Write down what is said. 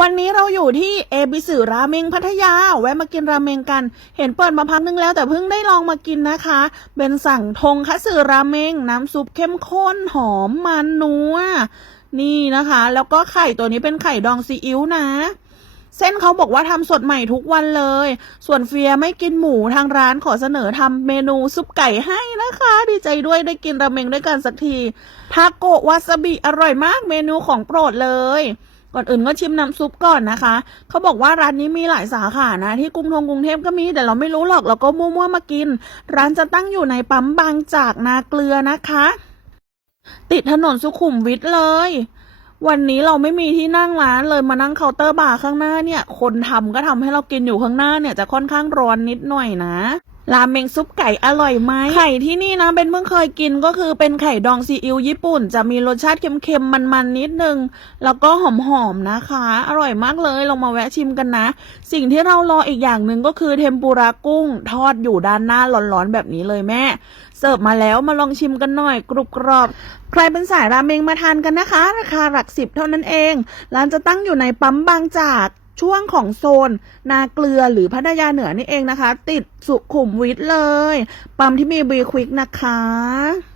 วันนี้เราอยู่ที่เอบิสือราเมงพัทยา แวะมากินราเมงกัน เห็นเปิดมาพักนึงแล้วแต่เพิ่งได้ลองมากินนะคะ เป็นสั่งทงคัสึราเมง น้ำซุปเข้มข้นหอมมันนัว นี่นะคะ แล้วก็ไข่ตัวนี้เป็นไข่ดองซีอิ๊วนะ เส้นเขาบอกว่าทำสดใหม่ทุกวันเลย ส่วนเฟียไม่กินหมูทางร้านขอเสนอทำเมนูซุปไก่ให้นะคะ ดีใจด้วยได้กินราเมงด้วยกันสักทีทาโกะวาซาบิอร่อยมากเมนูของโปรดเลย ก่อนอื่นก็ชิมน้ำซุปก่อนนะคะ เขาบอกว่าร้านนี้มีหลายสาขานะ ที่กรุงทงกรุงเทพก็มี แต่เราไม่รู้หรอกเราก็มั่วๆมากิน ร้านจะตั้งอยู่ในปั๊มบางจากนาเกลือนะคะ ติดถนนสุขุมวิทเลยวันนี้เราไม่มีที่นั่งร้านเลยมานั่งเคาน์เตอร์บาร์ข้างหน้าเนี่ย คนทำก็ทำให้เรากินอยู่ข้างหน้าเนี่ยจะค่อนข้างร้อนนิดหน่อยนะ ราเมงซุปไก่อร่อยไหมไข่ที่นี่นะเป็นเพิ่งเคยกินก็คือเป็นไข่ดองซีอิ๊วญี่ปุ่น จะมีรสชาติเค็มๆมันๆนิดนึง แล้วก็หอมๆนะคะ อร่อยมากเลยลองมาแวะชิมกันนะ สิ่งที่เรารออีกอย่างหนึ่งก็คือเทมปุระกุ้ง ทอดอยู่ด้านหน้าร้อนๆแบบนี้เลยแม่ เสิร์ฟมาแล้วมาลองชิมกันหน่อยกรุบกรอบใครเป็นสายราเมงมาทานกันนะคะ ราคาหลักสิบเท่านั้นเองร้านจะตั้งอยู่ในปั๊มบางจาก ช่วงของโซน นาเกลือหรือพัทยาเหนือนี่เองนะคะ ติดสุขุมวิทเลย ปั๊มที่มีบีควิกนะคะ